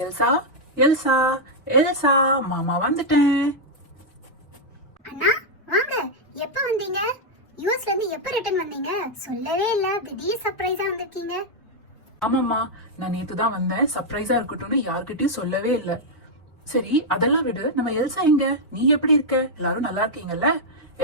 Elsa Elsa Elsa, மாமா வந்துட்டேன். அண்ணா வாங்க. எப்ப வந்தீங்க? யுஎஸ்ல இருந்து எப்ப ரிட்டர்ன் வந்தீங்க? சொல்லவே இல்ல. திடீர் சர்ப்ரைஸா வந்திருக்கீங்க. ஆமாம்மா, நான் நேத்து தான் வந்தேன். சர்ப்ரைஸா இருக்கட்டும்னு யார்கிட்டயும் சொல்லவே இல்ல. சரி, அதெல்லாம் விடு. நம்ம எல்சா எங்க? நீ எப்படி இருக்க? எல்லாரும் நல்லா இருக்கீங்கல்ல?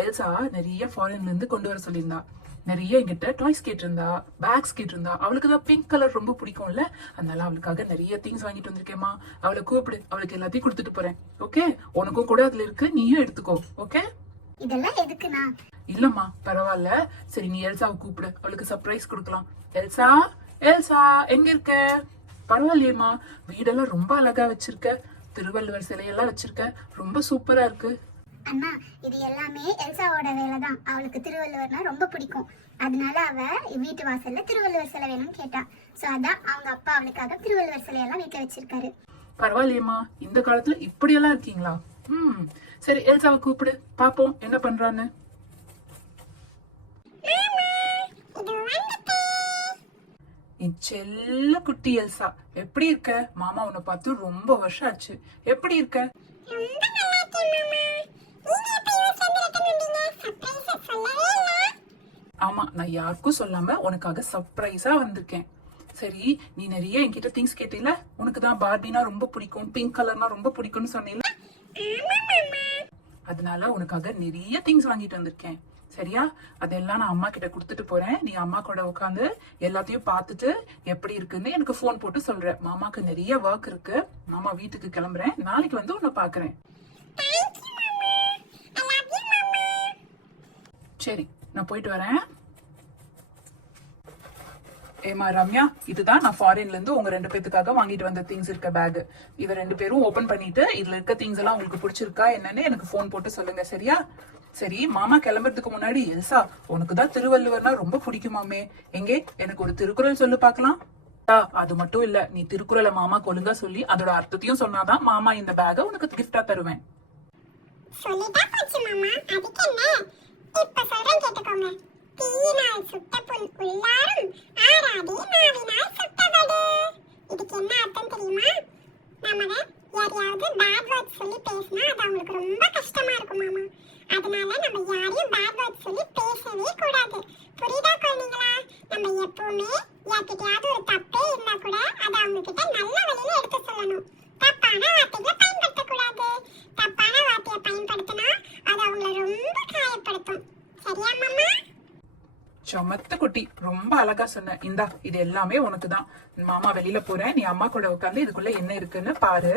எல்சா நிறைய ஃபாரின்ல இருந்து கொண்டு வர சொல்லியிருந்தா. நிறைய என்கிட்ட டாய்ஸ் கேட்டிருந்தா, பேக்ஸ் கேட்டிருந்தா. அவளுக்கு தான் பிங்க் கலர் ரொம்ப பிடிக்கும்ல, அதனால அவளுக்காக நிறைய திங்ஸ் வாங்கிட்டு வந்திருக்கேம்மா. அவளை கூப்பிடு, அவளுக்கு எல்லாத்தையும் கொடுத்துட்டு போறேன். ஓகே? உனக்கும் கூட அதுல இருக்கு, நீயும் எடுத்துக்கோ. ஓகே? இதெல்லாம் எதுக்குண்ணா? இல்லம்மா, பரவாயில்ல. சரி, நீ எல்சாவை கூப்பிடு, அவளுக்கு சர்ப்ரைஸ் கொடுக்கலாம். எல்சா எல்சா, எங்க இருக்க? பரவாயில்லையேம்மா, வீடெல்லாம் ரொம்ப அழகா வச்சிருக்க. திருவள்ளுவர் சிலையெல்லாம் வச்சிருக்க, ரொம்ப சூப்பரா இருக்கு. அண்ணா, இது எல்லாமே எல்சாவோட வேலை தான். அவளுக்கு திருவள்ளுவர்னா ரொம்ப பிடிக்கும். அதனால அவ வீட்டு வாசல்ல திருவள்ளுவர் சிலை வேணும்னு கேட்டா. சோ அதான் அவங்க அப்பா அவளுக்காக திருவள்ளுவர் சிலையெல்லாம் வீட்டுல வச்சிருக்காரு. பரவாயில்லையம்மா, இந்த காலத்துல இப்படியெல்லாம் இருக்கீங்களா? சரி, எல்சாவை கூப்பிடு, பாப்போம் என்ன பண்றான்னு. என் செல்ல குட்டி எல்சா, எப்படி இருக்க? மாமா உன்னை பார்த்து ரொம்ப வருஷம் ஆச்சு. எப்படி இருக்க? ஆமா, நான் யாருக்கும் சொல்லாம உனக்காக சர்ப்ரைஸா வந்திருக்கேன். சரி, நீ நிறைய என்கிட்ட திங்ஸ் கேட்டீல. உனக்கு தான் பார்பினா ரொம்ப பிடிக்கும், பிங்க் கலர்னா ரொம்ப பிடிக்கும்னு சொன்னீல. அதனால உனக்காக நிறைய திங்ஸ் வாங்கிட்டு வந்திருக்கேன். சரியா? அதெல்லாம் நான் அம்மா கிட்ட கொடுத்துட்டு போறேன். நீ அம்மா கூட உட்காந்து எல்லாத்தையும் பார்த்துட்டு எப்படி இருக்குன்னு எனக்கு போன் போட்டு சொல்ற. மாமாக்கு நிறைய ஒர்க் இருக்கு. மாமா வீட்டுக்கு கிளம்புறேன். நாளைக்கு வந்து உன்னை பாக்குறேன். சரி, நான் போயிட்டு வரேன். ஏமா ரம்யா, இதுதான் நான் ஃபாரின்ல இருந்து உங்க 2 பேத்துக்காக வாங்கிட்டு வந்த திங்ஸ் இருக்க பேக். இத 2 பேரும் ஓபன் பண்ணிட்டு இதுல இருக்க திங்ஸ் எல்லாம் உங்களுக்கு பிடிச்சிருக்கா என்னன்னு எனக்கு போன் போட்டு சொல்லுங்க. சரியா? சரி, மாமா கிளம்புறதுக்கு முன்னாடி எல்சா, உனக்கு தான் திருவள்ளுவர்னா ரொம்ப பிடிக்குமாமே. எங்கே எனக்கு ஒரு திருக்குறள் சொல்லு பாக்கலாம். அது மட்டும் இல்ல, நீ திருக்குறளை மாமா ஒழுங்கா சொல்லி அதோட அர்த்தத்தையும் சொன்னாதான் மாமா இந்த பேக உனக்கு கிஃப்டா தருவேன். சொல்லிட்டா போச்சு மாமா, அதுக்கு என்ன? இப்ப சொல்றேன் கேட்டுக்கோங்க. தீயினால் சுட்ட புண் உள்ளாரும் ஆறாதே நாவினால் சுட்டவடு. இதுக்கு என்ன அர்த்தம் தெரியுமா? நம்ம யாரையாவது பேட் வேர்ட்ஸ் சொல்லி பேசினா அது அவங்களுக்கு ரொம்ப கஷ்டமா இருக்கும் மாமா. அதனால நம்ம யாரையும் பேட் வேர்ட்ஸ் சொல்லி பேசவே கூடாது. புரியுதா குழந்தைங்களா? நம்ம எப்பவுமே யார்கிட்டயாவது ஒரு தப்பே இருந்தா கூட அதை அவங்க கிட்ட நல்ல வழியில எடுத்து சொல்லணும். தப்பான வார்த்தைகளை பயன்படுத்தக்கூடாது. தப்பான வார்த்தையை பயன்படுத்தினா அது அவங்களை ரொம்ப காயப்படுத்தும். சரியா மாமா? சமத்து குட்டி, ரொம்ப அழகா சொன்ன. இந்தா, இது எல்லாமே உனக்கு தான். மாமா வெளியில போறேன், நீ அம்மா கூட உட்கார்ந்து இதுக்குள்ள என்ன இருக்குன்னு பாரு.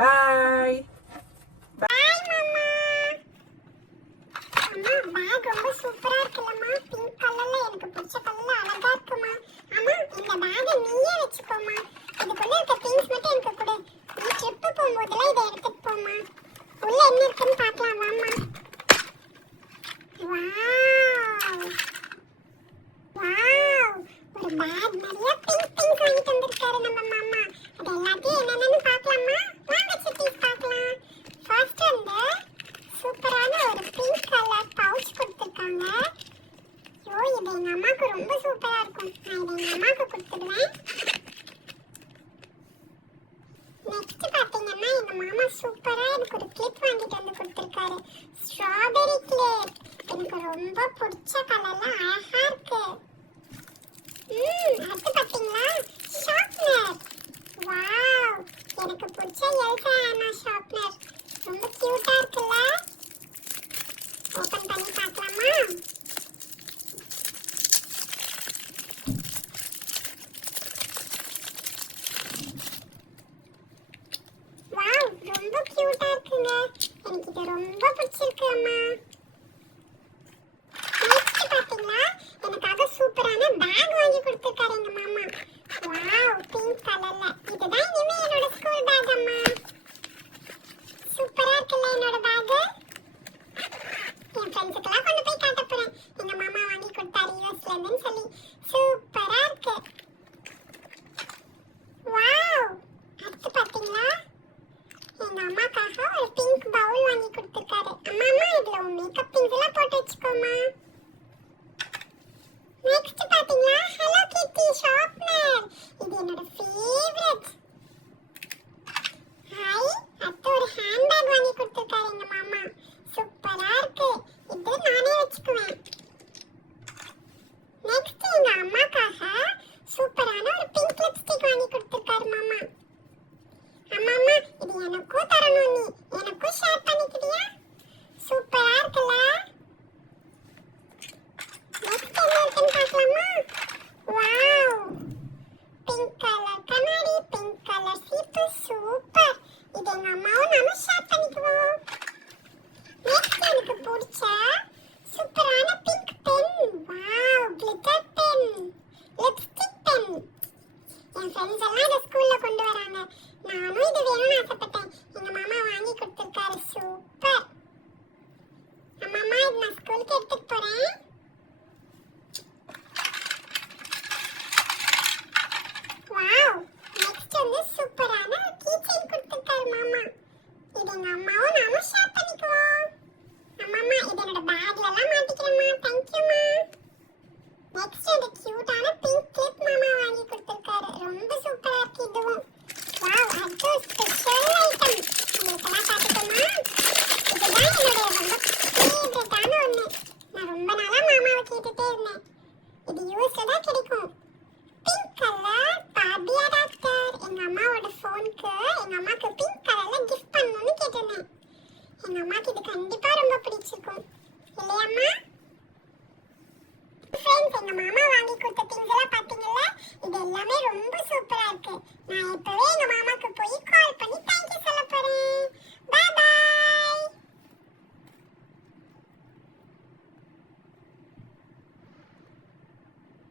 பாய் பாய் மாமா. அம்மா, பேக் ரொம்ப சூப்பரா இருக்குல்லம்மா. பிங்க் கலர்ல எனக்கு பிடிச்ச கலர்ல அழகா இருக்குமா. அம்மா, இந்த பேக் நீயே வச்சுக்கோமா. இதுக்குள்ள இருக்க திங்ஸ் மட்டும் எனக்கு கொடு. நீ ட்ரிப் போகும்போதெல்லாம் இதை எடுத்துட்டு போமா. உள்ள என்ன இருக்குன்னு பார்க்கலாம் வாமா. வாவ் வாவ், ஒரு பேக் நிறைய பிங்க் திங்ஸ் வாங்கிட்டு வந்திருக்காரு நம்ம மாமா. அது எல்லாத்தையும் என்னென்னு பார்க்கலாமா? வாங்க சிட்டிஸ் பார்க்கலாம். ஃபர்ஸ்ட் வந்து சூப்பரான ஒரு பிங்க் கலர் பவுச் கொடுத்துருக்காங்க. ஐயோ, இது எங்க அம்மாவுக்கு ரொம்ப சூப்பரா இருக்கும். நான் இதை எங்க அம்மாவுக்கு கொடுத்துடுவேன். நெக்ஸ்ட் பாத்தீங்கன்னா எங்க மாமா சூப்பரா எனக்கு ஒரு கிளிப் வாங்கிட்டு வந்து கொடுத்துருக்காரு. Strawberry clip. எனக்கு ரொம்ப பிடிச்ச கலர்ல அழகா இருக்கு. அடுத்து பாத்தீங்களா, ஷார்ப்னர். வாவ், எனக்கு பிடிச்ச எல்சா ஆனா ஷார்ப்னர். ரொம்ப கியூட்டா இருக்குல்ல? ஓபன் பண்ணி பார்க்கலாமா? வாவ், ரொம்ப கியூட்டா இருக்குங்க. எனக்கு இது ரொம்ப பிடிச்சிருக்கு அம்மா. நெக்ஸ்ட் பாத்தீங்களா, எனக்காக சூப்பரான பேக் வாங்கி கொடுத்திருக்காரு எங்க மாமா. வாவ், பிங்க் கலர்ல. இதுதான் இனிமே என்னோட ஸ்கூல் பேக் அம்மா. சூப்பரா இருக்குல்ல என்னோட பேக்? என் ஃப்ரெண்ட்ஸ்க்கெல்லாம் கொண்டு போய் காட்ட போறேன். எங்க மாமா வாங்கி கொடுத்தாரு யூஎஸ்ல இருந்துன்னு சொல்லி. சூப்பரா இருக்கு. வாவ், அடுத்து பாத்தீங்களா, எங்க அம்மாக்காக ஒரு பிங்க் பவுல் வாங்கி கொடுத்திருக்காரு. அம்மா, இதுல உண்மை சூப்பர். இது எங்க அம்மாவும் நானும் ஷேர் பண்ணிக்குவோம். நெக்ஸ்ட் எனக்கு பிடிச்ச சூப்பரான pink pen. Wow, glitter pen, lipstick pen. என் ஃப்ரெண்ட்ஸ் எல்லாம் இதை ஸ்கூல்ல கொண்டு வராங்க. நானும் இது வேணும்னு ஆசைப்பட்டேன். எங்க மாமா வாங்கி கொடுத்திருக்காரு. சூப்பர். அம்மா இது நான் ஸ்கூலுக்கு எடுத்துட்டு போறேன். வாவ், நெக்ஸ்ட் வந்து சூப்பரான கீ செயின் கொடுத்திருக்காரு மாமா. இது எங்க அம்மாவும் நானும் ஷேர் பண்ணிக்குவோம். அம்மா இது என்னோட பேக்ல எல்லாம் மாட்டிக்கிறேம்மா. தேங்க்யூம்மா. நெக்ஸ்ட் இந்த கியூட்டான பிங்க் கிளிப் மாமா வாங்கி கொடுத்திருக்காரு. ரொம்ப சூப்பரா இருக்கு இதுவும். வாவ், அது ஸ்பெஷல் ஐட்டம். உங்களுக்கெல்லாம் காட்டுக்குமா? இதுதான் என்னோட ரொம்ப ஃபேவரட்டான ஒன்று. நான் ரொம்ப நாளா மாமாவை கேட்டுட்டே இருந்தேன். இது யூஎஸ்ல தான் கிடைக்கும். Pink colour Barbie adapter. எங்க அம்மாவோட ஃபோனுக்கு எங்க அம்மாக்கு பிங்க் கலர்ல கிஃப்ட் பண்ணணும்னு கேட்டிருந்தேன். எங்க அம்மாக்கு இது கண்டிப்பா ரொம்ப பிடிச்சிருக்கும் இல்லையம்மா? ஃப்ரெண்ட்ஸ், எங்க மாமா வாங்கி கொடுத்த திங்ஸ் எல்லாம் பாத்தீங்கல்ல, இது எல்லாமே ரொம்ப சூப்பரா இருக்கு. நான் இப்பவே எங்க